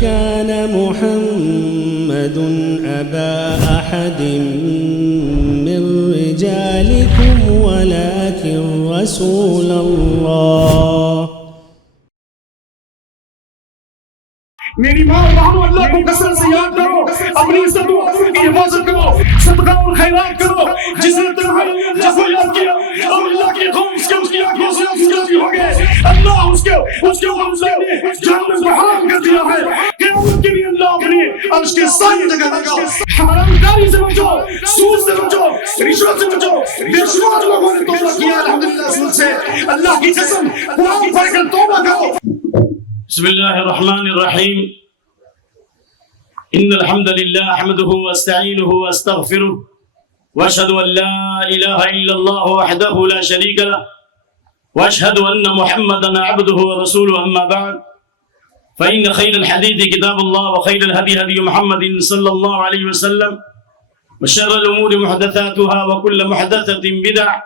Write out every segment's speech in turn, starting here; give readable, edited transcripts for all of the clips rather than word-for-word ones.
كان محمد أبا أحد من رجالكم ولكن رسول الله. میری ماں اور بہنوں، اللہ کو کثرت سے یاد کرو، اپنی عزت و عزت کی حفاظت کرو، صدقہ اور خیرات کرو. جس نے تنہا جس کو یاد کیا اور اللہ کی قوم اس کی آنکھوں سے آنسو ہو گئے، اللہ اس کے اوپر جہنم کو حرام کر دیا ہے. قیامت کے لیے اللہ اپنے عرش کے سائے جگہ دے گا. حرام کاری سے بچو، سود سے بچو، رشوت سے بچو. بے شمار لوگوں نے توبہ کیا الحمدللہ سود سے. اللہ کی قسم قرآن پڑھ کر توبہ کرو. بسم الله الرحمن الرحيم. إن الحمد لله أحمده واستعينه واستغفره وأشهد أن لا إله إلا الله وحده لا شريك له وأشهد أن محمدا عبده ورسوله. أما بعد فإن خير الحديث كتاب الله وخير الهدي هدي محمد صلى الله عليه وسلم وشر الأمور محدثاتها وكل محدثة بدعة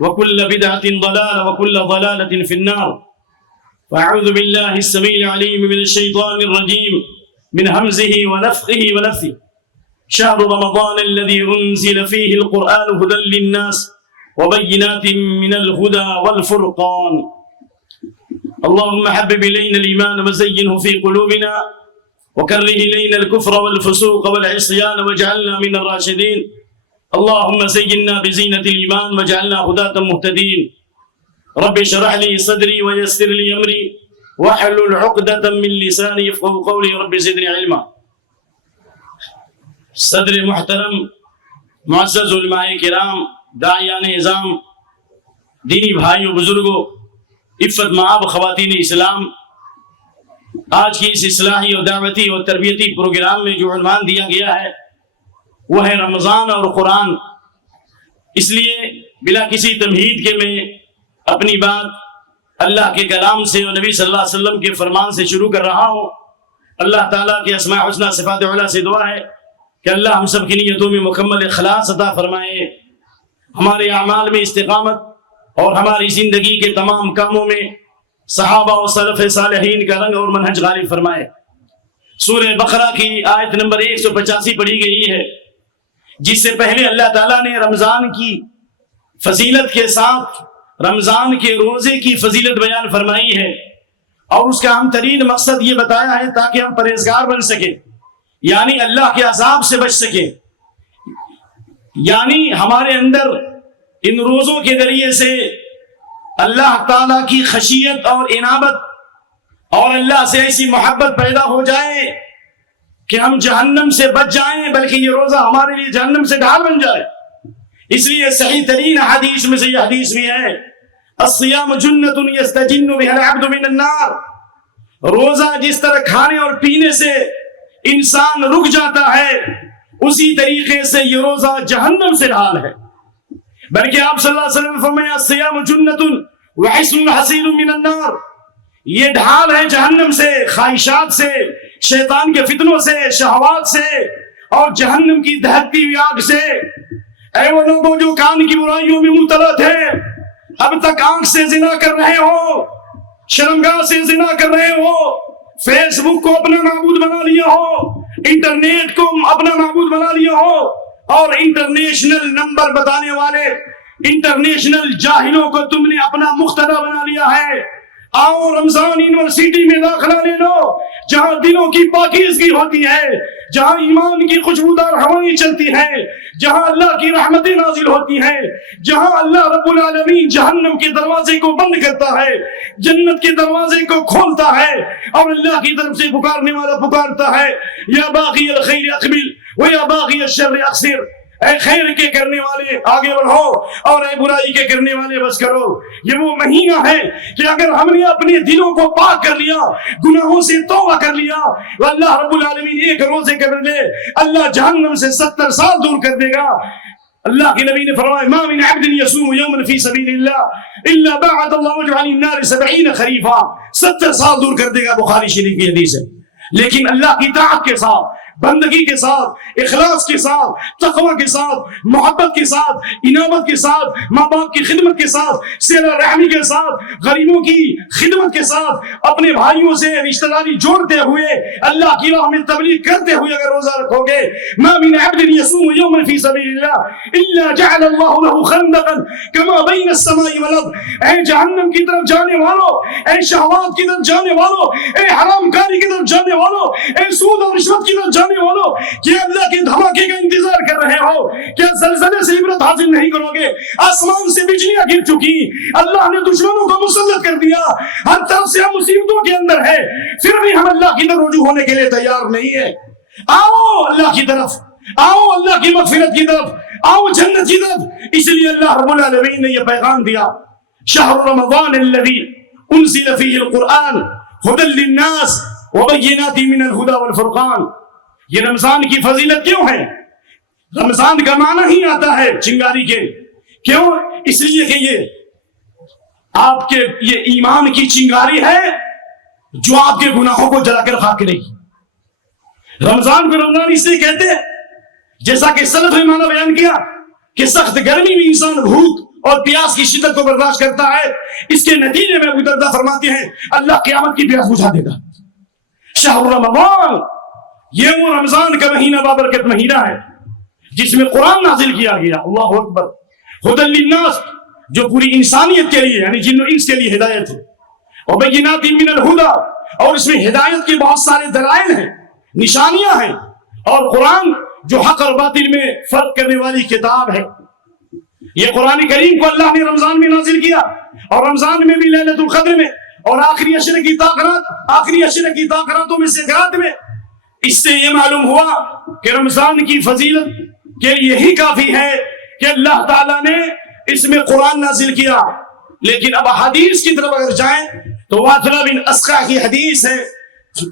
وكل بدعة ضلالة وكل ضلالة في النار. فأعوذ بالله السميع العليم من الشيطان الرجيم من همزه ونفخه ونفثه. شهر رمضان الذي أنزل فيه القرآن هدى للناس وبينات من الهدى والفرقان. اللهم حبب إلينا الإيمان وزينه في قلوبنا وكره إلينا الكفر والفسوق والعصيان واجعلنا من الراشدين. اللهم زينا بزينة الإيمان واجعلنا هداة مهتدين. رب اشرح لي صدري ويسر لي امري واحلل عقدة من لساني يفقهوا قولي. رب زدني علما. صدر محترم، معزز علماء کرام، داعیان اعظام، دینی بھائیوں، بزرگوں، عفت مآب خواتین اسلام، آج کی اس اصلاحی اور دعوتی اور تربیتی پروگرام میں جو عنوان دیا گیا ہے وہ ہے رمضان اور قرآن. اس لیے بلا کسی تمہید کے میں اپنی بات اللہ کے کلام سے اور نبی صلی اللہ علیہ وسلم کے فرمان سے شروع کر رہا ہوں. اللہ تعالیٰ کے اسماء حسنہ صفات علیٰ سے دعا ہے کہ اللہ ہم سب کی نیتوں میں مکمل اخلاص عطا فرمائے، ہمارے اعمال میں استقامت اور ہماری زندگی کے تمام کاموں میں صحابہ و سلف صالحین کا رنگ اور منہج غالب فرمائے. سورہ بقرہ کی آیت نمبر 185 پڑھی گئی ہے، جس سے پہلے اللہ تعالیٰ نے رمضان کی فضیلت کے ساتھ رمضان کے روزے کی فضیلت بیان فرمائی ہے اور اس کا اہم ترین مقصد یہ بتایا ہے تاکہ ہم پرہیزگار بن سکیں، یعنی اللہ کے عذاب سے بچ سکیں. یعنی ہمارے اندر ان روزوں کے ذریعے سے اللہ تعالیٰ کی خشیت اور انابت اور اللہ سے ایسی محبت پیدا ہو جائے کہ ہم جہنم سے بچ جائیں، بلکہ یہ روزہ ہمارے لیے جہنم سے ڈھال بن جائے. اس لیے صحیح ترین حدیث میں سے یہ حدیث بھی ہے، الصیام جنۃ یستجن بها العبد من النار. روزہ جس طرح کھانے اور پینے سے انسان رک جاتا ہے، اسی طریقے سے یہ روزہ جہنم سے ڈھال ہے. بلکہ آپ صلی اللہ علیہ وسلم نے فرمایا الصیام جنۃ وحصن حصین من النار. یہ ڈھال ہے جہنم سے، خواہشات سے، شیطان کے فتنوں سے، شہوات سے اور جہنم کی دہکتی ہوئی آگ سے. اے وہ لوگوں جو کان کی برائیوں میں مبتلا تھے، اب تک آنکھ سے زنا کر رہے ہو، شرمگاہ سے زنا کر رہے ہو، فیس بک کو اپنا معبود بنا لیا ہو، انٹرنیٹ کو اپنا معبود بنا لیا ہو اور انٹرنیشنل نمبر بتانے والے انٹرنیشنل جاہلوں کو تم نے اپنا مقتدا بنا لیا ہے. آؤ رمضان یونیورسٹی میں داخلہ لے لو، جہاں دلوں کی پاکیزگی ہوتی ہے، جہاں ایمان کی خوشبودار ہوائیں چلتی ہیں، جہاں اللہ کی رحمتیں نازل ہوتی ہیں، جہاں اللہ رب العالمین جہنم کے دروازے کو بند کرتا ہے، جنت کے دروازے کو کھولتا ہے اور اللہ کی طرف سے پکارنے والا پکارتا ہے، یا باغی الخیر اقبل و یا باغی الشر اقصر. اے خیر کے کرنے والے آگے بڑھو اور اے برائی کے کرنے والے بس کرو. یہ وہ مہینہ ہے کہ اگر ہم نے اپنے دلوں کو پاک کر لیا، گناہوں سے توبہ کر لیا، تو اللہ رب العالمین ایک روزے کے بدلے اللہ جہنم سے 70 سال دور کر دے گا. اللہ کے نبی نے فرمایا ما من عبد يصوم يوما في سبيل الله الا بعد الله وجهه عن النار 70 خريفا. 70 سال دور کر دے گا، بخاری شریف کی حدیث ہے. لیکن اللہ کی طاعت کے ساتھ بندگی کے ساتھ، اخلاص کے ساتھ، تقوی کے ساتھ، محبت کے ساتھ، انابت کے ساتھ، ماں باپ کی خدمت کے ساتھ، صلہ رحمی کے ساتھ، غریبوں کی خدمت کے ساتھ، اپنے بھائیوں سے رشتہ داری جوڑتے ہوئے، اللہ کی راہ میں تبلیغ کرتے ہوئے اگر روزہ رکھو گے، ما من عبد يصوم يوما في سبيل الله الا جعل الله له خندقا كما بين السماء والارض۔ اے جہنم کی طرف جانے والوں، اے شہوات کی طرف جانے والوں، اے حرام کاری کی طرف جانے والوں، اے سود اور رشوت کی طرف جانے والوں، کیا اللہ کے دھماکے کا انتظار کر رہے ہو؟ کیا زلزلے سے عبرت حاصل نہیں کرو گے؟ آسمان سے بجلیاں گر چکی، اللہ نے دشمنوں کو مسلط کر دیا، ہر طرف سے ہم مصیبتوں کے اندر ہے، پھر بھی ہم اللہ کی طرف رجوع ہونے کے لیے تیار نہیں ہے۔ آؤ اللہ کی طرف، آؤ اللہ کی مغفرت کی طرف، آؤ جنت کی طرف۔ اس لیے اللہ رب العالمین نے یہ پیغام دیا، شہر رمضان الذی انزل فیہ القرآن ھدی للناس وبینات من الہدی والفرقان۔ یہ رمضان کی فضیلت کیوں ہے؟ رمضان کا معنی ہی آتا ہے چنگاری کے، کیوں؟ اس لیے کہ یہ آپ کے یہ ایمان کی چنگاری ہے جو آپ کے گناہوں کو جلا کر خاک کرے گی۔ رمضان کو رمضان اس لیے کہتے ہیں، جیسا کہ سلف نے معنی بیان کیا کہ سخت گرمی میں انسان بھوک اور پیاس کی شدت کو برداشت کرتا ہے، اس کے نتیجے میں ابو درداء فرماتے ہیں اللہ قیامت کی پیاس بجھا دے گا۔ شہر رمضان، یہ وہ رمضان کا مہینہ بابرکت مہینہ ہے جس میں قرآن نازل کیا گیا، اللہ اکبر، ھدی للناس، جو پوری انسانیت کے لیے یعنی جن و انس کے لیے ہدایت ہے، وبینات من الہدی، اور اس میں ہدایت کے بہت سارے دلائل ہیں، نشانیاں ہیں، اور قرآن جو حق اور باطل میں فرق کرنے والی کتاب ہے۔ یہ قرآن کریم کو اللہ نے رمضان میں نازل کیا، اور رمضان میں بھی لیلۃ القدر میں، اور آخری عشرے کی طاقتوں میں سے ایک رات میں۔ اس سے یہ معلوم ہوا کہ رمضان کی فضیلت کے لیے یہی کافی ہے کہ اللہ تعالیٰ نے اس میں قرآن نازل کیا۔ لیکن اب حدیث کی طرف اگر جائیں تو واثلہ بن اسقع کی حدیث ہے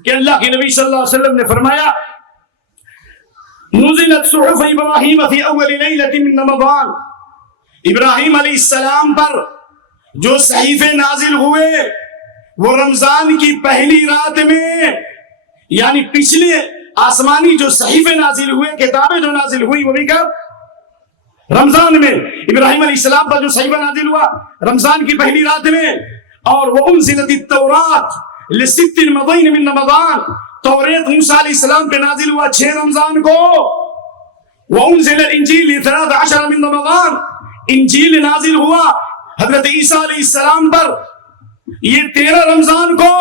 کہ اللہ کے نبی صلی اللہ علیہ وسلم نے فرمایا نزلت صحف ابراہیم فی اول لیلۃ من رمضان، ابراہیم علیہ السلام پر جو صحیفے نازل ہوئے وہ رمضان کی پہلی رات میں، یعنی پچھلے آسمانی جو صحیفے نازل ہوئے، کتابیں جو نازل ہوئی، وہ بھی کب؟ رمضان میں۔ ابراہیم علیہ السلام پر جو صحیفہ نازل ہوا رمضان کی پہلی رات میں، اور وہ انزلت التوراۃ لست مضین من رمضان، توریت موسیٰ علیہ السلام پہ نازل ہوا 6 رمضان کو، وانزل الانجیل ل13 من رمضان، انجیل نازل ہوا حضرت عیسیٰ علیہ السلام پر یہ 13 رمضان کو،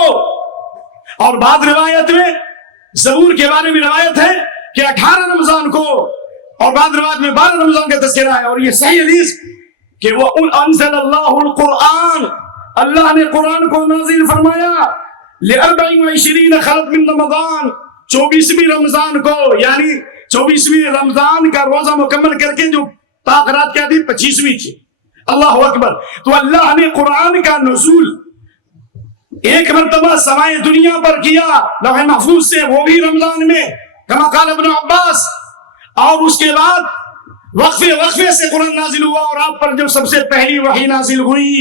اور بعض روایت میں زبور کے بارے میں روایت ہے کہ 18 رمضان کو، اور بعض روایت میں 12 رمضان کا تذکرہ ہے۔ اور یہ صحیح حدیث کہ وہ انزل اللہ القرآن، اللہ نے قرآن کو نازل فرمایا ل24 خلق من رمضان، 24ویں رمضان کو، یعنی 24ویں رمضان کا روزہ مکمل کر کے جو تاخرات کیا تھی 25ویں تھی۔ اللہ اکبر۔ تو اللہ نے قرآن کا نزول ایک مرتبہ سمائے دنیا پر کیا لوح محفوظ سے، وہ بھی رمضان میں، کما قال ابن عباس، اور اس کے بعد وقفے سے قرآن نازل ہوا، اور آپ پر جو سب سے پہلی وحی نازل ہوئی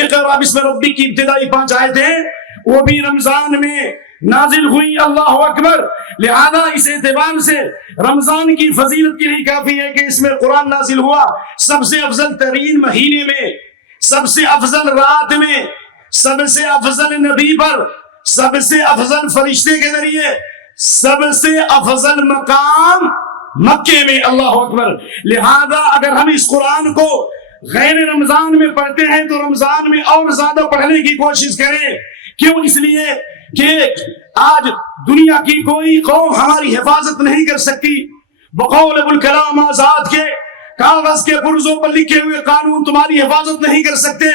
اقرأ بسم ربک کی ابتدائی 5 آیتیں، وہ بھی رمضان میں نازل ہوئی۔ اللہ اکبر۔ لہذا اس اعتبار سے رمضان کی فضیلت کے لیے کافی ہے کہ اس میں قرآن نازل ہوا، سب سے افضل ترین مہینے میں، سب سے افضل رات میں، سب سے افضل نبی پر، سب سے افضل فرشتے کے ذریعے، سب سے افضل مقام مکے میں۔ اللہ اکبر۔ لہذا اگر ہم اس قرآن کو غیر رمضان میں پڑھتے ہیں تو رمضان میں اور زیادہ پڑھنے کی کوشش کریں۔ کیوں؟ اس لیے کہ آج دنیا کی کوئی قوم ہماری حفاظت نہیں کر سکتی۔ بقول ابو الکلام آزاد کے کاغذ کے پرزوں پر لکھے ہوئے قانون تمہاری حفاظت نہیں کر سکتے۔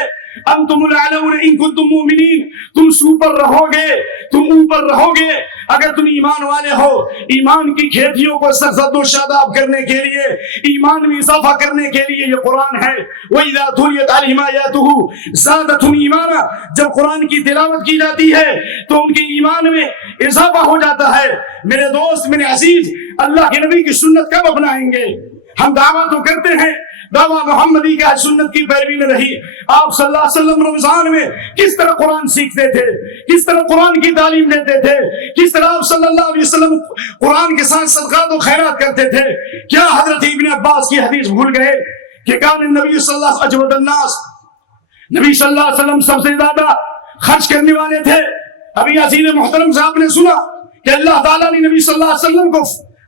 انتم الاعلون ان کنتم مؤمنین، تم سوپر رہو گے، تم اوپر رہو گے اگر تم ایمان والے ہو۔ ایمان کی کھیتیوں کو سرسبز و شاداب کرنے کے لیے، ایمان میں اضافہ کرنے کے لیے یہ قرآن ہے۔ وَإِذَا تُلِيَتْ عَلَيْهِمْ آيَاتُهُ زَادَتْهُمْ إِيمَانًا، جب قرآن کی تلاوت کی جاتی ہے تو ان کے ایمان میں اضافہ ہو جاتا ہے۔ میرے دوست، میرے عزیز، اللہ کے نبی کی سنت کب اپنائیں گے؟ ہم دعویٰ تو کرتے ہیں دعویٰ محمدی کا سنت کی پیروی میں رہی. آپ صلی اللہ علیہ وسلم رمضان میں کس طرح قرآن سیکھتے تھے, کس طرح قرآن کی تعلیم دیتے تھے, کس طرح آپ صلی اللہ علیہ وسلم قرآن کے ساتھ صدقات و خیرات کرتے تھے. کیا حضرت ابن عباس کی حدیث بھول گئے کہ کان النبی صلی اللہ علیہ وسلم الناس, نبی صلی اللہ علیہ وسلم سب سے زیادہ خرچ کرنے والے تھے. ابھی عزیز محترم صاحب نے سنا کہ اللہ تعالیٰ نے نبی صلی اللہ علیہ وسلم کو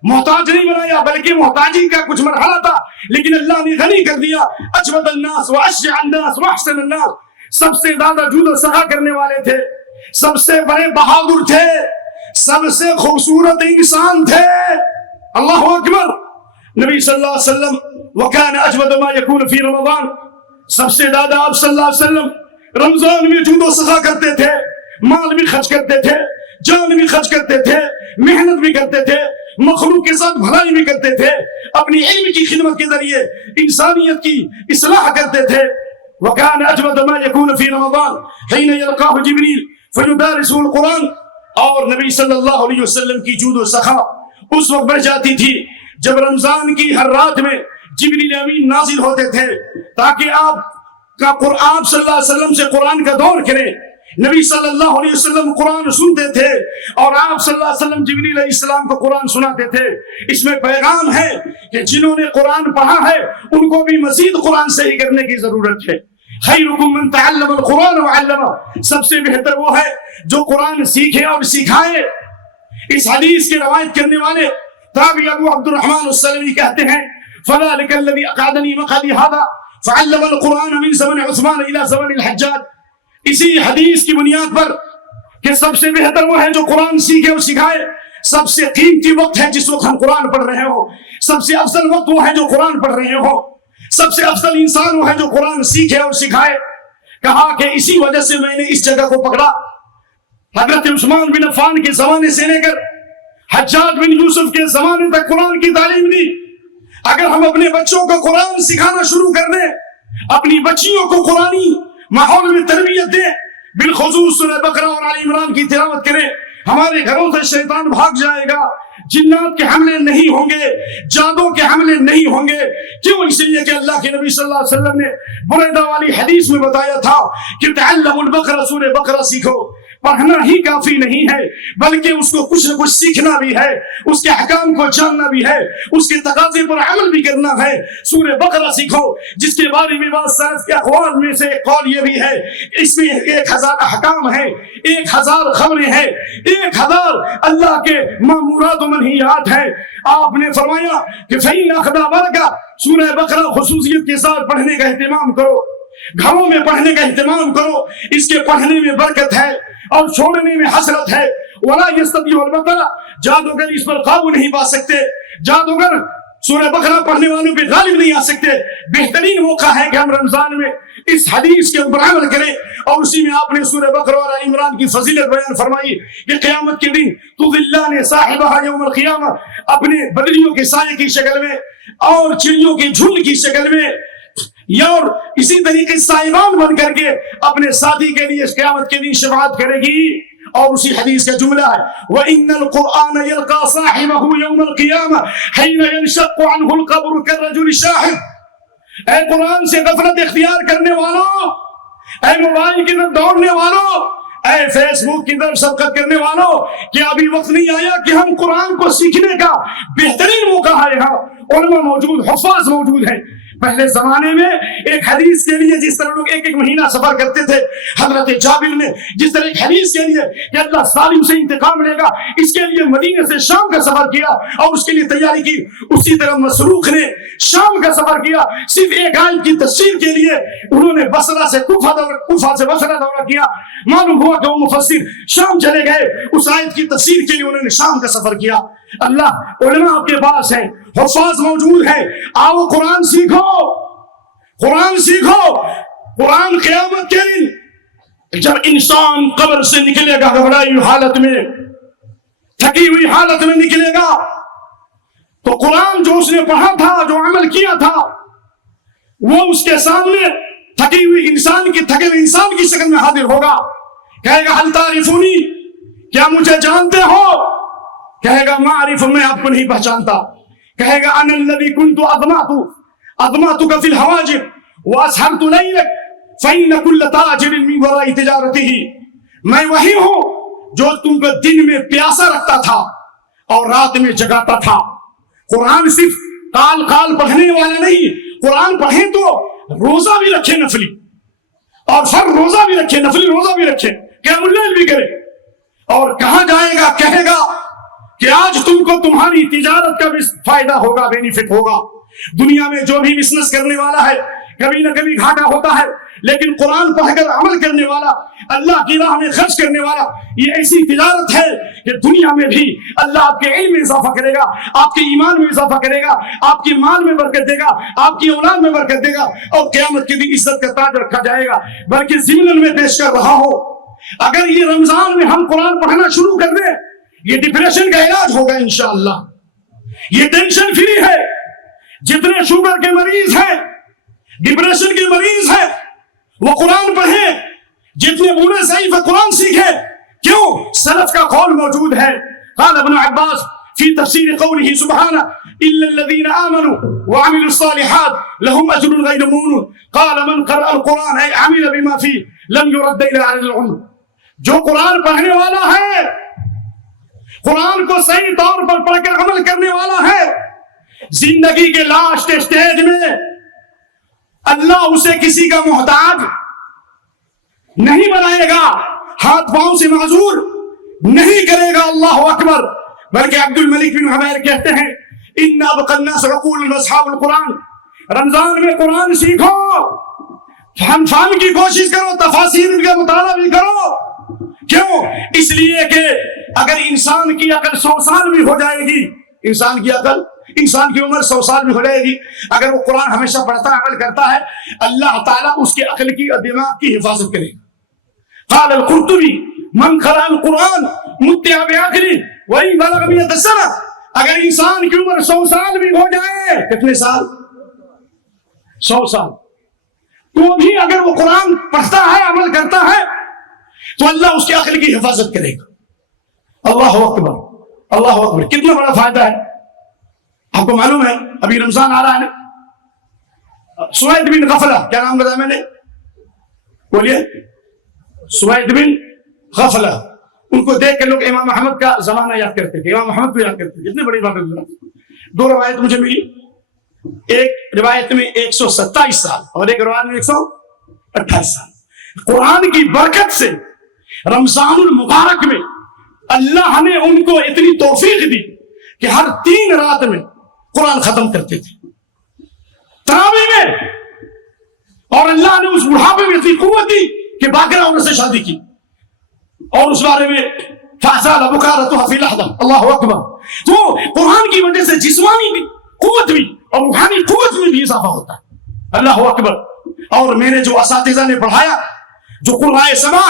محتاج نہیں بنایا, بلکہ محتاجی کا کچھ مرحلہ تھا, لیکن اللہ نے غنی کر دیا. اجود الناس واشجع الناس واحسن الناس, سب سے زیادہ جود و سخا کرنے والے تھے, سب سے بڑے بہادر تھے, سب سے خوبصورت انسان تھے. اللہ اکبر. نبی صلی اللہ علیہ وسلم وکان اجود ما یکون فی رمضان, سب سے زیادہ آپ صلی اللہ علیہ وسلم رمضان میں جود و سخا کرتے تھے, مال بھی خرچ کرتے تھے, جان بھی خرچ کرتے تھے, محنت بھی کرتے تھے, مخلوق کے ساتھ بھلائی بھی کرتے تھے, اپنی علم کی خدمت کے ذریعے انسانیت کی اصلاح کرتے تھے. وَكَانَ أَجْوَدَ مَا يَكُونُ فِي رَمَضَانَ حِينَ يَلْقَاهُ جِبْرِيلُ فَيُدَارِسُهُ الْقُرْآنَ. اور نبی صلی اللہ علیہ وسلم کی جود و سخا اس وقت بڑھ جاتی تھی جب رمضان کی ہر رات میں جبریل امین نازل ہوتے تھے تاکہ آپ صلی اللہ علیہ وسلم سے قرآن کا دور کریں. نبی صلی اللہ علیہ وسلم قرآن سنتے تھے اور آپ صلی اللہ علیہ وسلم جبریل علیہ السلام کو قرآن سناتے تھے. اس میں پیغام ہے کہ جنہوں نے قرآن پڑھا ہے ان کو بھی مزید قرآن صحیح کرنے کی ضرورت ہے. خیرکم من تعلم القرآن وعلمہ, سب سے بہتر وہ ہے جو قرآن سیکھے اور سکھائے. اس حدیث کے روایت کرنے والے تابعی ابو عبد الرحمن السلمی کہتے ہیں فذلک الذی اقعدنی مقعدی ھذا فعلم القرآن من زمن عثمان الى زمن الحجاج. اسی حدیث کی بنیاد پر کہ سب سے بہتر وہ ہے جو قرآن سیکھے اور سکھائے, سب سے قیمتی وقت ہے جس وقت ہم قرآن پڑھ رہے ہو, سب سے افضل وقت وہ ہے جو قرآن پڑھ رہے ہو, سب سے افضل انسان وہ ہے جو قرآن سیکھے اور سکھائے. کہا کہ اسی وجہ سے میں نے اس جگہ کو پکڑا. حضرت عثمان بن عفان کے زمانے سے لے کر حجاج بن یوسف کے زمانے تک قرآن کی تعلیم دی. اگر ہم اپنے بچوں کو قرآن سکھانا شروع کر دیں, اپنی بچیوں کو قرآنی ماحول میں تربیت دیں, بالخصوص سورہ بقرہ اور آل عمران کی تلاوت کریں, ہمارے گھروں سے شیطان بھاگ جائے گا, جنات کے حملے نہیں ہوں گے, جادو کے حملے نہیں ہوں گے. کیوں؟ اس لیے کہ اللہ کے نبی صلی اللہ علیہ وسلم نے بریدہ والی حدیث میں بتایا تھا کہ تعلموا البقرہ, سورہ بقرہ سیکھو. پڑھنا ہی کافی نہیں ہے بلکہ اس کو کچھ نہ کچھ سیکھنا بھی ہے, اس کے احکام کو جاننا بھی ہے, اس کے تقاضے پر عمل بھی کرنا ہے. سورہ بقرہ سیکھو جس کے بارے میں بعض سلف کے اقوال میں سے ایک قول یہ بھی ہے اس میں 1000 احکام ہیں, 1000 خبریں ہیں, 1000 اللہ کے مامورات و منہیات ہیں. آپ نے فرمایا کہ فَإِنَّ أَخْذَ بَرَكَةٍ, سورہ بقرہ خصوصیت کے ساتھ پڑھنے کا اہتمام کرو, گھروں میں پڑھنے کا اہتمام کرو. اس کے پڑھنے میں برکت ہے اور چھوڑنے میں حسرت ہے. وَلَا يَسْتَطِيعُ الْبَقَرَةَ, جادوگر اس پر قابو نہیں پا سکتے, جادوگر سورہ بقرہ پڑھنے والوں پہ غالب نہیں آ سکتے. بہترین موقع ہے کہ ہم رمضان میں اس حدیث کے اوپر عمل کریں, اور اسی میں آپ نے سورہ بقرہ اور آل عمران کی فضیلت بیان فرمائی کہ قیامت کے دن تُظِلَّانِ صَاحِبَهَا يَوْمَ الْقِيَامَةِ, اپنے بدریوں کے سائے کی شکل میں اور چڑیوں کے جھنڈ کی شکل میں, یا اور اسی طریقے سائبان بن کر کے اپنے ساتھی کے لیے قیامت کے دن شفاعت کرے گی. اور اسی حدیث کا جملہ ہے وَإِنَّ الْقُرْآنَ يَلْقَى صَاحِبَهُ يَوْمَ الْقِيَامَةِ حِينَ يَنشَقُّ عَنْهُ الْقَبْرُ كَالرَّجُلِ الشَّاحِبِ. اے قرآن سے غفلت اختیار کرنے والوں, اے موبائل کی طرف دوڑنے والوں, اے فیس بک کی طرف سبقت کرنے والوں, کیا ابھی وقت نہیں آیا کہ ہم قرآن کو سیکھنے کا بہترین موقع ہے. یہاں علماء موجود, حفاظ موجود ہیں. پہلے زمانے میں ایک حدیث کے لیے جس طرح لوگ ایک مہینہ سفر کرتے تھے, حضرت جابر نے جس طرح ایک حدیث کے لیے کہ اللہ ظالم سے انتقام لے گا اس کے لیے مدینے سے شام کا سفر کیا اور اس کے لیے تیاری کی, اسی طرح مسروق نے شام کا سفر کیا صرف ایک آیت کی تفسیر کے لیے. انہوں نے بصرہ سے کوفہ سے بصرہ دورہ کیا. معلوم ہوا کہ وہ مفسر شام چلے گئے, اس آیت کی تفسیر کے لیے انہوں نے شام کا سفر کیا. اللہ علماء آپ کے پاس ہیں, حفاظ موجود ہیں, آؤ قرآن سیکھو, قرآن سیکھو. قرآن قیامت کے دن جب انسان قبر سے نکلے گا گھبرائی ہوئی حالت میں, تھکی ہوئی حالت میں نکلے گا, تو قرآن جو اس نے پڑھا تھا, جو عمل کیا تھا, وہ اس کے سامنے تھکی ہوئی انسان کی تھکے ہوئے انسان کی شکل میں حاضر ہوگا. کہے گا هل تعرفونی, کیا مجھے جانتے ہو؟ کہے گا معرف, میں آپ کو نہیں پہچانتا. کہے گا انا الذی کنت اضمعت, أضمعتك في الهواجر وأسهرت ليلك فإن كل تاجر من وراء تجارته. میں وہی ہوں جو تم کو دن میں پیاسا رکھتا تھا اور رات میں جگاتا تھا. قرآن صرف کال کال پڑھنے والا نہیں، قرآن پڑھیں تو روزہ بھی رکھے نفلی، اور فرض روزہ بھی رکھے، نفلی روزہ بھی رکھے، قیام اللیل بھی کرے. اور کہاں جائے گا، کہے گا کہ آج تم کو تمہاری تجارت کا بھی فائدہ ہوگا، بینیفٹ ہوگا. دنیا میں جو بھی بزنس کرنے والا ہے کبھی نہ کبھی گھاٹا ہوتا ہے، لیکن قرآن پڑھ کر عمل کرنے والا، اللہ کی راہ میں خرچ کرنے والا، یہ ایسی تجارت ہے کہ دنیا میں بھی اللہ آپ کے علم میں اضافہ کرے گا، آپ کے ایمان میں اضافہ کرے گا، آپ کے مال میں برکت دے گا، آپ کی اولاد میں برکت دے گا، اور قیامت کے دن عزت کا تاج رکھا جائے گا. بلکہ ضمن میں پیش کر رہا ہوں، اگر یہ رمضان میں ہم قرآن پڑھنا شروع کر دیں، یہ ڈپریشن کا علاج ہوگا انشاءاللہ. یہ ٹینشن فری ہے. جتنے شوگر کے مریض ہیں، ڈپریشن کے مریض ہیں، وہ قرآن پڑھیں. جتنے بوڑھے ضعیف قرآن سیکھیں. کیوں؟ سلف کا قول موجود ہے. قال ابن عباس في تفسير قوله سبحانه إلا الذين آمنوا وعملوا الصالحات لهم أجر غير ممنون. قال من قرأ القرآن أي عمل بما فيه لم يرد إلى عدد العمر. جو قرآن پڑھنے والا ہے، قرآن کو صحیح طور پر پڑھ کر عمل کرنے والا ہے، زندگی کے لاسٹ اسٹیج میں اللہ اسے کسی کا محتاج نہیں بنائے گا، ہاتھ پاؤں سے معذور نہیں کرے گا. اللہ اکبر. بلکہ عبد الملک بن حمیر کہتے ہیں ان ابقى الناس عقولا واصحاب القرآن. رمضان میں قرآن سیکھو، فہم کی کوشش کرو، تفاسیر کا مطالعہ بھی کرو. کیوں؟ اس لیے کہ اگر انسان کی عقل 100 سال بھی ہو جائے گی، انسان کی عمر 100 سال بھی ہو جائے گی، اگر وہ قرآن ہمیشہ پڑھتا عمل کرتا ہے، اللہ تعالیٰ اس کے عقل کی اور دماغ کی حفاظت کرے گا. قال القرطبی من قرأ القرآن متع بعقله وإن بلغ 100 سنة. اگر انسان کی عمر 100 سال بھی ہو جائے، کتنے سال؟ 100 سال، تو بھی اگر وہ قرآن پڑھتا ہے عمل کرتا ہے تو اللہ اس کے عقل کی حفاظت کرے گا. اللہ اکبر، اللہ اکبر. کتنا بڑا فائدہ ہے. آپ کو معلوم ہے ابھی رمضان آ رہا ہے نا. سوید بن غفلہ، کیا نام بتایا میں نے؟ بولیے. سوید بن غفلہ. ان کو دیکھ کے لوگ امام احمد کا زمانہ یاد کرتے تھے، امام احمد کو یاد کرتے تھے. اتنی بڑی بات ہے. 2 روایت مجھے ملی. ایک روایت میں 127 سال اور ایک روایت میں 128 سال. قرآن کی برکت سے رمضان المبارک میں اللہ نے ان کو اتنی توفیق دی کہ ہر 3 رات میں قرآن ختم کرتے تھے تراویح میں. اور اللہ نے اس بڑھاپے میں اتنی قوت دی کہ باقرہ عورت سے شادی کی، اور اس بارے میں فَأَزَالَ بُكَارَتُهَا فِي لَحْظَةٍ. اللہ اکبر. تو قرآن کی وجہ سے جسمانی قوت بھی اور روحانی قوت میں بھی اضافہ ہوتا ہے. اللہ اکبر. اور میرے جو اساتذہ نے پڑھایا، جو قرآن سماع،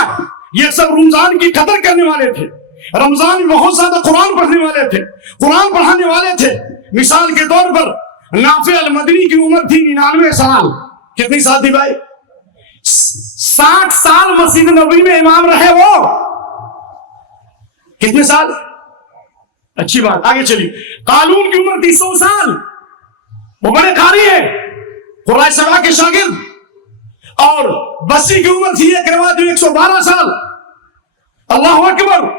یہ سب رمضان کی قدر کرنے والے تھے. رمضان میں بہت زیادہ قرآن پڑھنے والے تھے، قرآن پڑھانے والے تھے. مثال کے طور پر نافع المدنی کی عمر تھی 99 سال. کتنی سال تھی بھائی؟ 60 سال مسجد نبوی میں امام رہے. وہ کتنے سال؟ اچھی بات. آگے چلیے. قالون کی عمر تھی 100 سال. وہ بڑے قاری ہیں، قرآن سبا کے شاگرد. اور بسی کی عمر تھی ایک روایت میں 112 سال. اللہ اکبر.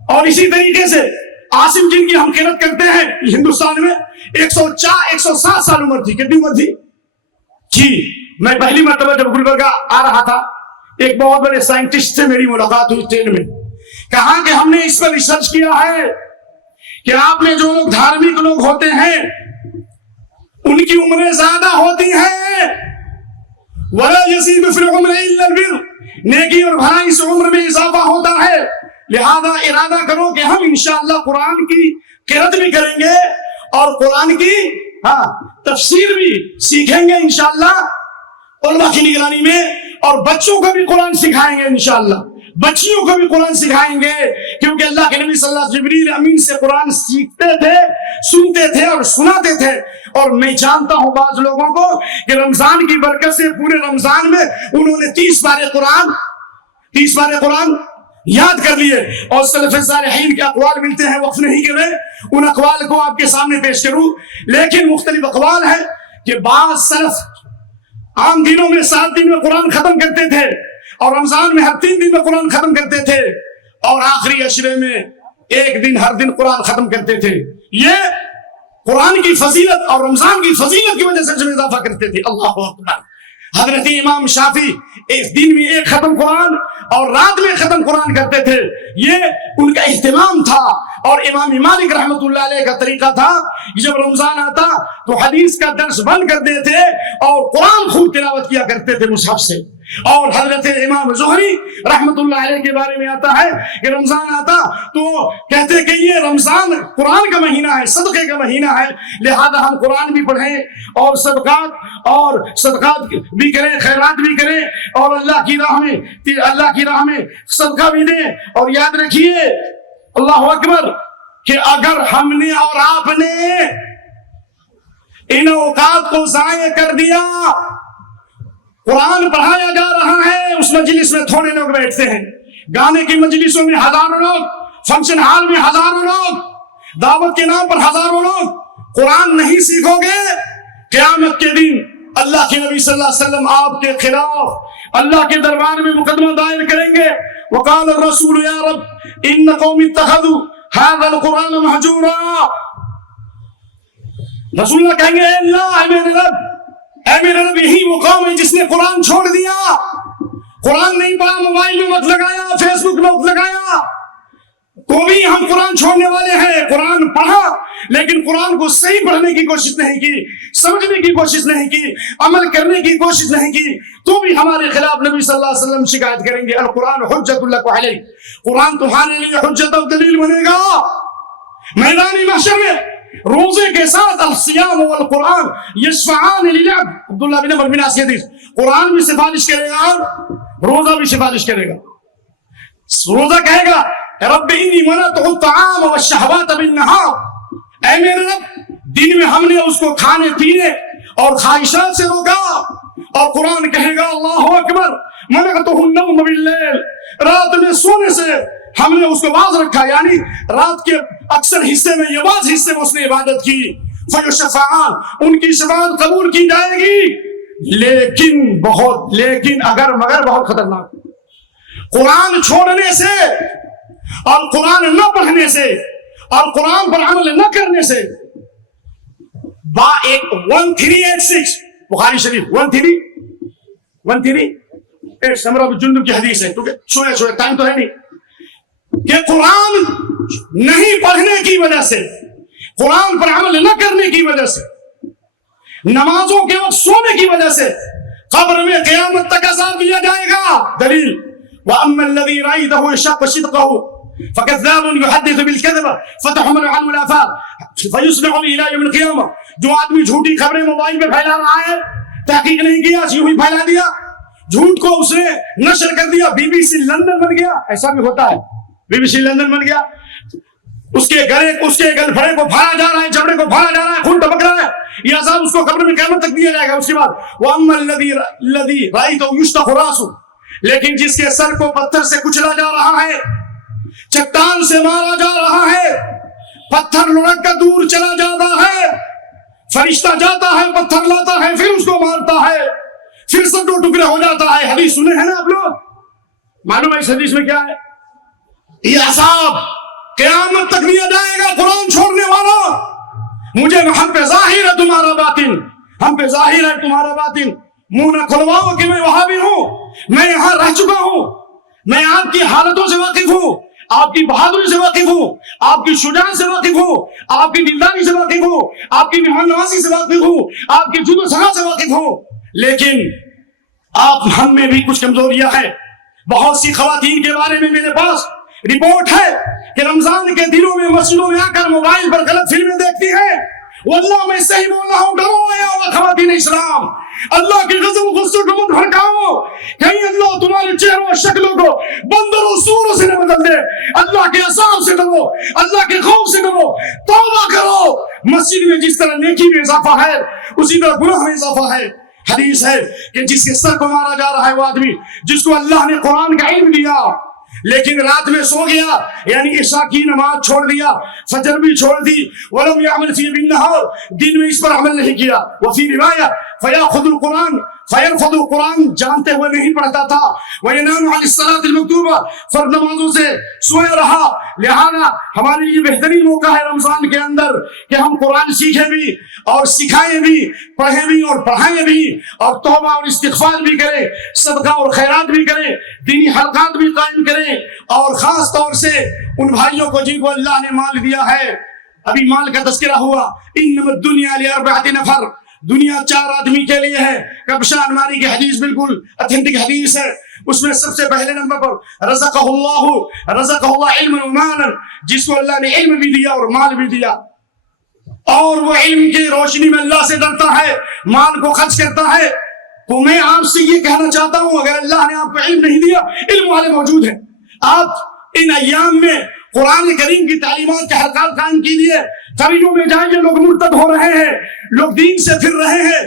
اور اسی طریقے سے عاصم جن کی ہم قرأت کرتے ہیں ہندوستان میں 107 سال عمر تھی. کتنی عمر تھی جی؟ میں پہلی مرتبہ جب گلبرگہ آ رہا تھا، ایک بہت بڑے سائنٹسٹ سے میری ملاقات ہوئی ٹرین میں. کہا کہ ہم نے اس پر ریسرچ کیا ہے کہ آپ نے جو لوگ دھارمک لوگ ہوتے ہیں ان کی عمریں زیادہ ہوتی ہیں. وَلَا يَزِيدُ فِي الْعُمْرِ إِلَّا الْبِرُّ. نیکی اور بھلائی سے عمر میں اضافہ ہوتا ہے. لہذا ارادہ کرو کہ ہم انشاءاللہ قرآن کی قرأت بھی کریں گے اور قرآن کی تفسیر بھی سیکھیں گے انشاءاللہ علماء کی نگرانی میں. اور بچوں کو بھی قرآن سکھائیں گے انشاءاللہ، بچیوں کو بھی قرآن سکھائیں گے. کیونکہ اللہ کے نبی صلی اللہ علیہ وسلم جبریل امین سے قرآن سیکھتے تھے، سنتے تھے اور سناتے تھے. اور میں جانتا ہوں بعض لوگوں کو کہ رمضان کی برکت سے پورے رمضان میں انہوں نے 30 پارے قرآن یاد کر لیے. اور سلف صالحین کے اقوال ملتے ہیں، وقف نہیں کہ میں ان اقوال کو آپ کے سامنے پیش کروں، لیکن مختلف اقوال ہیں کہ بعض سلف عام دنوں میں 7 دن میں قرآن ختم کرتے تھے اور رمضان میں ہر 3 دن میں قرآن ختم کرتے تھے اور آخری عشرے میں 1 دن ہر دن قرآن ختم کرتے تھے. یہ قرآن کی فضیلت اور رمضان کی فضیلت کی وجہ سے اس میں اضافہ کرتے تھے. اللہ اکبر. حضرت امام شافعی ایک دن میں 1 ختم قرآن اور رات میں ختم قرآن کرتے تھے. یہ ان کا اہتمام تھا. اور امام مالک رحمت اللہ علیہ کا طریقہ تھا کہ جب رمضان آتا تو حدیث کا درس بند کر دیتے اور قرآن خوب تلاوت کیا کرتے تھے مصحف سے. اور حضرت امام زہری رحمت اللہ علیہ کے بارے میں آتا ہے کہ رمضان آتا تو کہتے کہ یہ رمضان قرآن کا مہینہ ہے, صدقے کا مہینہ ہے, لہذا ہم قرآن بھی پڑھیں اور صدقات بھی کریں, خیرات بھی کریں اور اللہ کی راہ میں صدقہ بھی دیں. اور یاد رکھیے اللہ اکبر کہ اگر ہم نے اور آپ نے ان اوقات کو ضائع کر دیا, قرآن پڑھایا جا رہا ہے, اس مجلس میں تھوڑے لوگ بیٹھتے ہیں, گانے کی مجلسوں میں ہزاروں لوگ, فنکشن ہال میں ہزاروں لوگ, دعوت کے نام پر ہزاروں لوگ, قرآن نہیں سیکھو گے, قیامت کے دن اللہ کے نبی صلی اللہ علیہ وسلم آپ کے خلاف اللہ کے دربار میں مقدمہ دائر کریں گے. وقال الرسول یا رب ان قوم اتخذوا هذا القرآن مهجورا. رسول اللہ کہیں گے اے اللہ, اے میرے رب یہی وہ قوم ہے جس نے قرآن چھوڑ دیا, قرآن نہیں پڑھا, موبائل میں مت لگایا, فیس بک میں مت لگایا. تو بھی ہم قرآن چھوڑنے والے ہیں. قرآن پڑھا لیکن قرآن کو صحیح پڑھنے کی کوشش نہیں کی, سمجھنے کی کوشش نہیں کی, عمل کرنے کی کوشش نہیں کی, تو بھی ہمارے خلاف نبی صلی اللہ علیہ وسلم شکایت کریں گے. القرآن حجت لک علیک, قرآن تمہارے لیے حجت و دلیل بنے گا. میدان محشر میں روزے کے ساتھ الصیام والقرآن یشفعان للعبد. عبداللہ بن عمر بن عاص حدیث, قرآن بھی سفارش کرے گا اور روزہ بھی سفارش کرے گا. روزہ کہے گا رب انی منعت الطعام والشہوات بالنہار, اے میرے رب دن میں ہم نے اس کو کھانے پینے اور خواہشات سے روکا. اور قرآن کہے گا اللہ اکبر منعتہ النوم باللیل, رات میں سونے سے ہم نے اس کو باز رکھا, یعنی رات کے اکثر حصے میں یہ بعض حصے میں اس نے عبادت کی. فیشفعان, ان کی شفاعت قبول کی جائے گی. لیکن اگر مگر بہت خطرناک, قرآن چھوڑنے سے اور قرآن نہ پڑھنے سے اور قرآن پر عمل نہ کرنے سے 1386 بخاری شریف 1386 سمرہ بن جندب کی حدیث ہے. چھوڑے ٹائم تو ہے نہیں کہ قرآن نہیں پڑھنے کی وجہ سے, قرآن پر عمل نہ کرنے کی وجہ سے, نمازوں کے وقت سونے کی وجہ سے قبر میں قیامت تک عذاب دیا جائے گا. دلیل وَأَمَّا الَّذِي رَأَيْتَهُ يَشَقُّ صِدْقَهُ فَكَذَّابٌ يُحَدِّثُ بِالْكَذِبِ فَتَحْمَلُ عَنْهُ الْآفَاقَ فَيُصْبِحُ إِلَىٰ يَوْمِ الْقِيَامَةِ. جو آدمی جھوٹی خبریں موبائل پہ پھیلا رہا ہے, تحقیق نہیں کیا, یوں ہی پھیلا دیا, جھوٹ کو اس نے نشر کر دیا, بی بی سی لندن بن گیا. ایسا بھی ہوتا ہے, بی بی سی لندن بن گیا, اس کے گل پھڑے کو پھاڑا جا رہا ہے, چمڑے کو پھاڑا جا رہا ہے, خون ٹپک رہا ہے, یہ عذاب اس کو قبر میں قیامت تک دیا جائے گا. اس کے بعد وَأَمَّا الَّذِي رَأَيْتَهُ يُشْتَخُ رَأْسُهُ, لیکن جس کے سر کو پتھر سے کچلا جا رہا ہے, چٹان سے مارا جا رہا ہے, پتھر لڑک کر دور چلا جاتا ہے, فرشتہ جاتا ہے, پتھر لاتا ہے, پھر اس کو مارتا ہے, پھر سب دو ٹکڑے ہو جاتا ہے. حدیث سنے ہیں نا آپ لوگ, معلوم ہے اس حدیث میں کیا ہے؟ یہ عذاب قیامت تک دیا جائے گا. قرآن چھوڑنے والا, مجھے ہم پہ ظاہر ہے تمہارا باطن, ہم پہ ظاہر ہے تمہارا باطن, منہ نہ کھلواؤ کہ میں وہاں بھی ہوں, میں یہاں رہ چکا ہوں, میں آپ کی حالتوں سے واقف ہوں, آپ کی بہادری سے واقف ہوں, آپ کی شجاعت سے واقف ہوں, آپ کی دلداری سے واقف ہوں, آپ کی مہمان نوازی سے واقف ہوں, آپ کی جد و سخا سے واقف ہوں. لیکن آپ ہم میں بھی کچھ کمزوریاں ہیں. بہت سی خواتین کے بارے میں میرے پاس رپورٹ ہے کہ رمضان کے دنوں میں مسجدوں میں آ کر موبائل پر غلط فلمیں دیکھتی ہیں. واللہ میں صحیح بول رہا ہوں, ڈرو یا خواتین اسلام, اللہ کے غضب و غصے کو مت بھڑکاؤ, کہیں اللہ تمہارے چہروں اور شکلوں کو بندروں سوروں سے نہ بدل دے. اللہ کے عذاب سے ڈرو, اللہ کے خوف سے ڈرو, توبہ کرو. مسجد میں جس طرح نیکی میں اضافہ ہے اسی طرح گناہ میں اضافہ ہے. حدیث ہے کہ جس کے سر کو مارا جا رہا ہے وہ آدمی جس کو اللہ نے قرآن کا علم دیا لیکن رات میں سو گیا یعنی عشاء کی نماز چھوڑ دیا, فجر بھی چھوڑ دی, ولم يعمل فيه بالنهار دن میں اس پر عمل نہیں کیا. وفي روایہ فيأخذ القرآن فيرفض القرآن جانتے ہوئے نہیں پڑھتا تھا, وينام عن الصلاة المكتوبة فرض نمازوں سے سویا رہا. لہذا ہمارے لیے بہترین موقع ہے رمضان کے اندر کہ ہم قرآن سیکھیں بھی اور سکھائیں بھی, پڑھیں بھی اور پڑھائیں بھی, اور توبہ اور استغفار بھی کریں, صدقہ اور خیرات بھی کریں, دینی حلقات بھی قائم کریں, اور خاص طور سے ان بھائیوں کو جن کو اللہ نے مال دیا ہے. ابھی مال کا تذکرہ ہوا, انما الدنیا لاربعۃ نفر, دنیا 4 آدمی کے لیے ہے. کبشہ انماری کی حدیث بالکل اتھینٹک حدیث ہے. اس میں سب سے پہلے نمبر پر رزقہ اللہ علم و مالا, جس کو اللہ نے علم بھی دیا اور مال بھی دیا, اور وہ علم کی روشنی میں اللہ سے ڈرتا ہے, مال کو خرچ کرتا ہے. تو میں آپ سے یہ کہنا چاہتا ہوں, اگر اللہ نے آپ کو علم نہیں دیا, علم والے موجود ہیں. آپ ان ایام میں قرآن کریم کی تعلیمات کے حلقات قائم کیجیے. قبیلوں میں جائیں, لوگ مرتد ہو رہے ہیں, لوگ دین سے پھر رہے ہیں,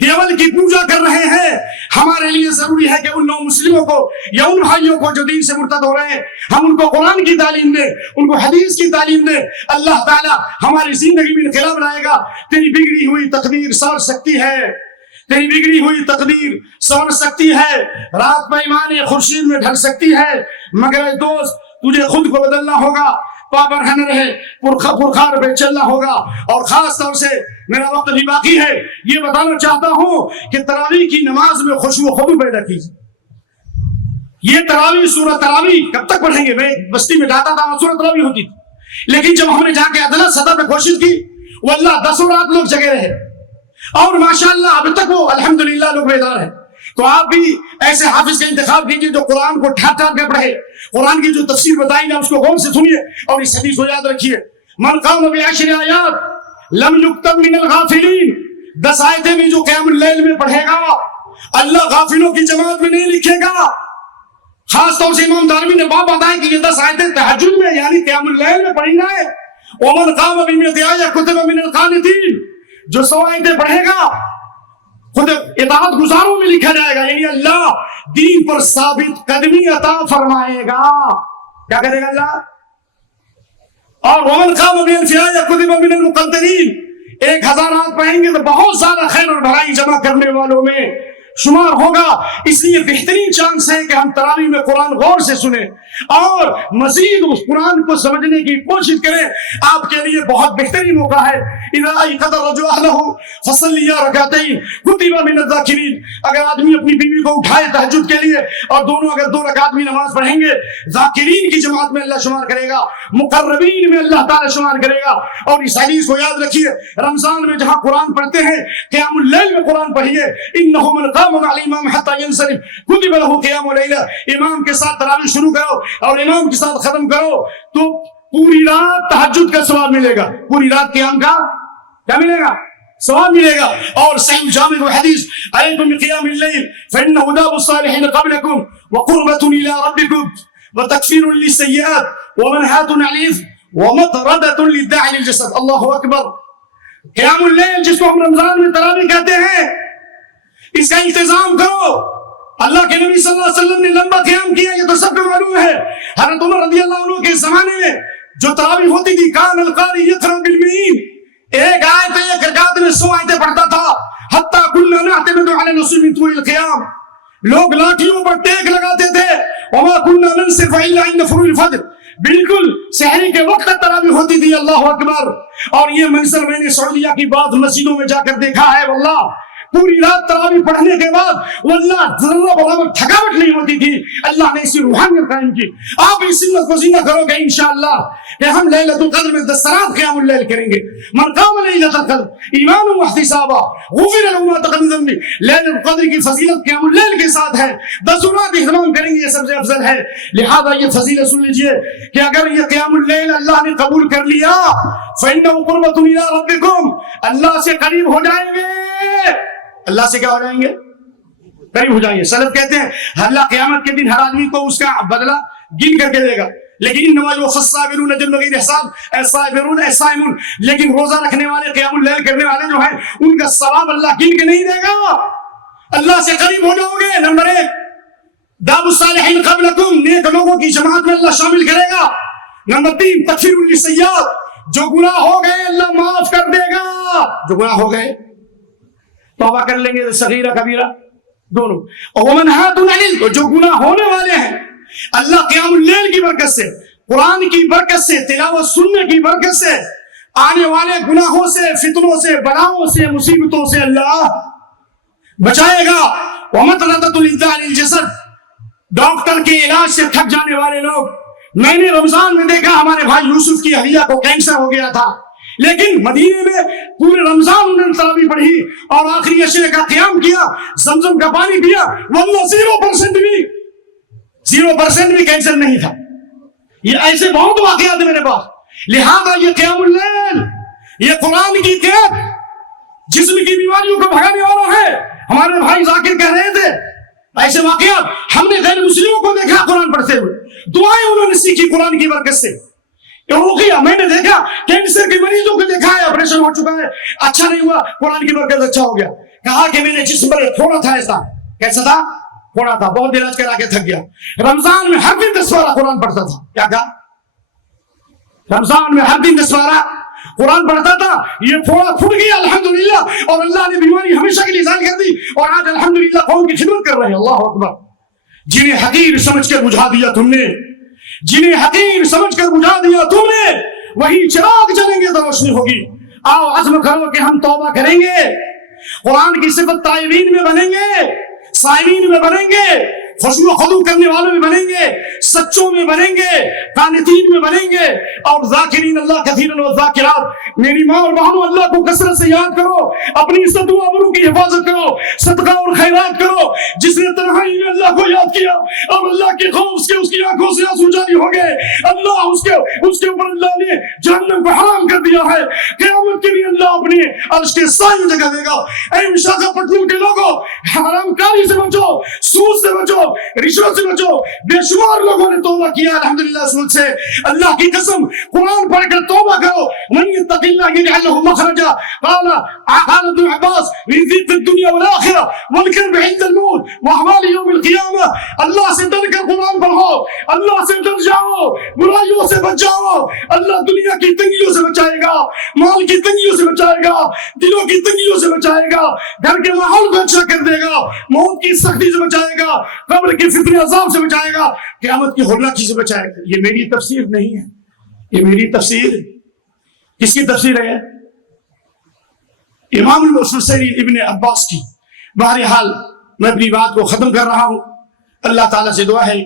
دیول کی پوجا کر رہے ہیں. ہمارے لیے ضروری ہے کہ ان نو مسلموں کو یا ان بھائیوں کو جو دین سے مرتد ہو رہے ہیں, ہم ان کو قرآن کی تعلیم دیں, ان کو حدیث کی تعلیم دیں. اللہ تعالیٰ ہماری زندگی میں انقلاب لائے گا. تیری بگڑی ہوئی تقدیر سنور سکتی ہے, تیری بگڑی ہوئی تقدیر سنور سکتی ہے. رات پیمانے خورشید میں ڈھل سکتی ہے, مگر اے دوست تجھے خود کو بدلنا ہوگا, پابر نہ رہے, پرخار پہ چلنا ہوگا. اور خاص طور سے میرا وقت بھی باقی ہے, یہ بتانا چاہتا ہوں کہ تراویح کی نماز میں خشوع و خضوع پیدا کیجیے. یہ تراویح سورۃ تراویح کب تک پڑھیں گے؟ میں بستی میں جاتا تھا, سورۃ تراویح ہوتی تھی, لیکن جب ہم نے جا کے ادنا سطح پہ کوشش کی, واللہ 10 رات لوگ جگے رہے, اور ماشاءاللہ اب تک وہ الحمدللہ لوگ بیدار ہیں. تو آپ بھی ایسے حافظ کا انتخاب کیجیے جو قرآن کو ٹھہر ٹھہر کے پڑھے, قرآن کی جو تفسیر بتائی جائے اس کو غور سے سنیے, اور اس حدیث کو یاد رکھیے. من قام ب10 آیات لم یکتب من الغافلین, 10 آیتیں بھی جو قیام اللیل میں پڑھے گا اللہ غافلوں کی جماعت میں نہیں لکھے گا. خاص طور سے امام دارمی نے باب بتایا کہ یہ 10 آیتیں تہجد میں یعنی قیام اللیل میں پڑھی جائیں. ومن قام ب100 آیۃ کتب من القانتین, جو 100 آیتیں پڑھے گا خود اطاعت گزاروں میں لکھا جائے گا, یعنی اللہ دین پر ثابت قدمی عطا فرمائے گا. کیا کرے گا اللہ؟ اور ومن قام ب1000 آیۃ کتب من المقنطرین, 1000 آیات پڑھیں گے تو بہت زیادہ خیر اور بھلائی جمع کرنے والوں میں شمار ہوگا. اس لیے بہترین چانس ہے کہ ہم تراویح میں قرآن غور سے سنیں اور مزید اس قرآن کو سمجھنے کی کوشش کریں. آپ کے لیے بہت بہترین موقع ہے. اذا ایقظ الرجل اہلہ فصلی رکعتین کتب من الذاکرین, اگر آدمی اپنی بیوی کو اٹھائے تہجد کے لیے اور دونوں اگر 2 رکعت بھی نماز پڑھیں گے, ذاکرین کی جماعت میں اللہ شمار کرے گا, مقربین میں اللہ تعالی شمار کرے گا. اور اس حدیث کو یاد رکھیے, رمضان میں جہاں قرآن پڑھتے ہیں قیام اللیل میں قرآن پڑھیے. انہ من قام مع الامام حتى ينصرف كتب له قيام الليل, امام کے ساتھ تراویح شروع کرو اور امام کے ساتھ ختم کرو تو پوری رات تہجد کا ثواب ملے گا, پوری رات قیام کا کیا ملے گا؟ ثواب ملے گا. اور صحیح الجامع حدیث علیکم بقیام اللیل فإنه داب الصالحین قبلکم وقربۃ الی ربکم وتکفیر للسیئات ومنہاۃ عن الاثم ومطردۃ للداعی للجسد. اللہ اکبر. قیام اللیل جس کو ہم رمضان میں تراویح کہتے ہیں, اس کا انتظام کرو. اللہ کے نبی صلی اللہ علیہ وسلم نے لمبا قیام کیا, یہ تو سب کو معلوم ہے. حضرت عمر رضی اللہ عنہ کے زمانے میں جو تراویح ہوتی تھی, کان القاری یقرأ بالمئین, 1 آیت 1 رکعت میں 100 آیتیں پڑھتا تھا. حتی کنا نعتمد علی النصب من طول القیام, لوگ لاٹھیوں پر ٹیک لگاتے تھے. وما کنا ننصرف الا عند فروع الفجر, بالکل سحری کے وقت تراویح ہوتی تھی. اللہ اکبر. اور یہ منظر میں نے سعودیہ کی بعض مسجدوں میں جا کر دیکھا ہے. واللہ پوری رات تراویح پڑھنے کے بعد واللہ ذرہ برابر تھکاوٹ نہیں ہوتی تھی. اللہ نے اسی روحانیت قائم کی. آپ اس سنت کو زندہ کرو گے انشاءاللہ کہ ہم لیلۃ القدر میں 10 رات قیام اللیل کریں گے. من قام لیلۃ القدر ایمانا واحتسابا غفر له ما تقدم من ذنبه. لیلۃ القدر کی فضیلت قیام اللیل کے ساتھ ہے. 10 رات اہتمام کریں گے, یہ سب سے افضل ہے. لہذا یہ فضیلت سن لیجئے کہ اگر یہ قیام اللیل اللہ نے قبول کر لیا فإنه قربۃ الی ربکم, اللہ سے قریب ہو جائیں گے. اللہ سے کیا ہو جائیں گے؟ قریب ہو جائیں گے. سلف کہتے ہیں اللہ قیامت کے دن ہر آدمی کو اس کا بدلہ گن کر کے دے گا, لیکن انما یوفی الصابرون اجرهم بغیر حساب, الصابرون الصائمون, لیکن روزہ رکھنے والے قیام اللیل کرنے والے جو ہیں ان کا ثواب اللہ گن کے نہیں دے گا. اللہ سے قریب ہو جاؤ گے. نمبر 1 داب الصالحین قبلکم، نیک لوگوں کی جماعت میں اللہ شامل کرے گا۔ نمبر 3 تغفیر للسیئات، جو گناہ ہو گئے اللہ معاف کر دے گا، جو گناہ ہو گئے توبہ کر لیں گے، صغیرہ کبیرہ دونوں۔ ومنہات عن، جو گناہ ہونے والے ہیں اللہ قیام اللیل کی برکت سے، قرآن کی برکت سے، تلاوت سننے کی برکت سے، آنے والے گناہوں سے، فتنوں سے، بلاؤں سے، مصیبتوں سے اللہ بچائے گا۔ ومطردۃ الانسان الجسد، ڈاکٹر کے علاج سے تھک جانے والے لوگ، میں نے رمضان میں دیکھا ہمارے بھائی یوسف کی اہلیہ کو کینسر ہو گیا تھا، لیکن مدینے میں پورے رمضان انہوں نے تراویح پڑھی اور آخری عشرے کا قیام کیا، زمزم کا پانی پیا، واللہ 0% بھی کینسر نہیں تھا۔ یہ ایسے بہت واقعات ہیں میرے پاس۔ لہذا یہ قیام اللیل، یہ قرآن کی قرأت جسم کی بیماریوں کو بھگانے والا ہے۔ ہمارے بھائی ذاکر کہہ رہے تھے ایسے واقعات ہم نے غیر مسلموں کو دیکھا قرآن پڑھتے ہوئے، دعائیں انہوں نے سیکھی قرآن کی برکت سے۔ رقیہ میں نے دیکھا، کینسر کے مریضوں کو دیکھا ہے، آپریشن ہو چکا ہے، اچھا نہیں ہوا، قرآن کی برکت اچھا ہو گیا۔ کہا کہ میں نے جسم پر تھوڑا تھا، ایسا کیسا تھا؟ تھوڑا تھا، بہت علاج کرا کے تھک گیا۔ رمضان میں ہر دن 10 پارہ قرآن پڑھتا تھا۔ کیا کہا؟ رمضان میں ہر دن 10 پارہ قرآن پڑھتا تھا، یہ تھوڑا پھٹ گیا الحمدللہ، اور اللہ نے بیماری ہمیشہ کے لیے ظاہر کر دی، اور آج الحمدللہ قوم کی خدمت کر رہے ہیں۔ اللہ اکبر۔ جنہیں حقیر سمجھ کر بجھا دیا تم نے، جنہیں حقیر سمجھ کر بجھا دیا تم نے، وہی چراغ جلیں گے تو روشنی ہوگی۔ آؤ عزم کرو کہ ہم توبہ کریں گے، قرآن کی صفت تائبین میں بنیں گے، صائمین میں بنیں گے، خشوع و خضوع کرنے والوں میں بنیں گے، سچوں میں بنیں گے، قانتین میں بنیں گے، اور ذاکرین اللہ کثیرا والذاکرات۔ میری ماں اور بہنوں، اللہ کو کثرت سے یاد کرو، اپنی عزت و آبرو کی حفاظت کرو، صدقہ اور خیرات کرو۔ جس نے تنہائی میں اللہ کو یاد کیا اور اللہ کے خوف سے اس کی آنکھوں سے آنسو جاری ہو گئے، اللہ اس کے اوپر اللہ نے جہنم کو حرام کر دیا ہے۔ قیامت کے لیے اللہ اپنے عرش کے سائے میں جگہ دے گا۔ اے وشاکھاپٹنم کے لوگوں، حرام کاری سے بچو، سود سے بچو، رشوت سے بچو۔ بے شمار لوگوں نے توبہ کیا الحمدللہ سود سے۔ اللہ کی قسم، قرآن پڑھ کر توبہ کرو۔ من یتق اللہ یجعل له مخرجا، قال ابن عباس في الدنيا والآخرة والكرب عند الموت واحوال يوم القيامة۔ اللہ سے ڈر کر قرآن پڑھو، اللہ سے ڈر جاؤ، برائیوں سے بچ جاؤ۔ اللہ دنیا کی تنگیوں سے بچائے گا، مال کی تنگیوں سے بچائے گا، دلوں کی تنگیوں سے بچائے گا، گھر کے ماحول کو اچھا کر دے گا، موت کی سختی سے بچائے گا، قبر کے فتنے عذاب سے بچائے گا، قیامت کی ہولناکی سے بچائے گا۔ یہ میری تفسیر نہیں ہے، یہ میری تفسیر کس کی تفسیر ہے؟ امام المفسرین ابن عباس کی۔ بہرحال میں اپنی بات کو ختم کر رہا ہوں۔ اللہ تعالیٰ سے دعا ہے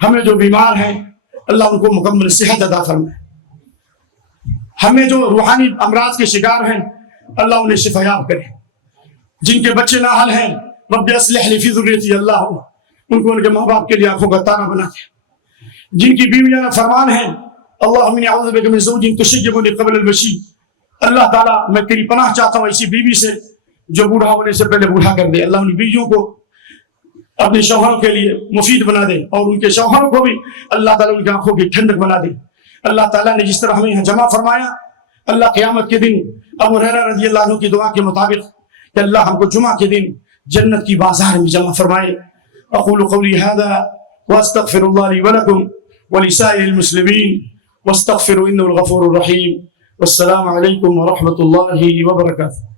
ہمیں جو بیمار ہیں اللہ ان کو مکمل صحت عطا فرمائے، ہمیں جو روحانی امراض کے شکار ہیں اللہ انہیں شفا یاب کرے، جن کے بچے نااہل ہیں رب اصلح لی فی ذریتی، اللہ ان کو ان کے ماں باپ کے لیے آنکھوں کا تارا بنا دے، جن کی بیویاں نافرمان ہیں اللہم انی اعوذ بک من زوج تشیبنی قبل المشی، اللہ تعالیٰ میں تیری پناہ چاہتا ہوں ایسی بیوی سے جو بوڑھا ہونے سے پہلے بوڑھا کر دے۔ اللہ ان بیویوں کو اپنے شوہروں کے لیے مفید بنا دے، اور ان کے شوہروں کو بھی اللہ تعالیٰ ان کی آنکھوں کی ٹھنڈک بنا دے۔ اللہ تعالیٰ نے جس طرح ہمیں یہاں جمع فرمایا، اللہ قیامت کے دن ابو ہریرہ رضی اللہ عنہ کی دعا کے مطابق کہ اللہ ہم کو جمعہ کے دن جنت کی بازار میں جمع فرمائے۔ اقول قولی ھذا واستغفر اللہ لی ولکم ولسائر المسلمین واستغفروا انہ الغفور الرحیم۔ والسلام علیکم ورحمۃ اللہ وبرکاتہ۔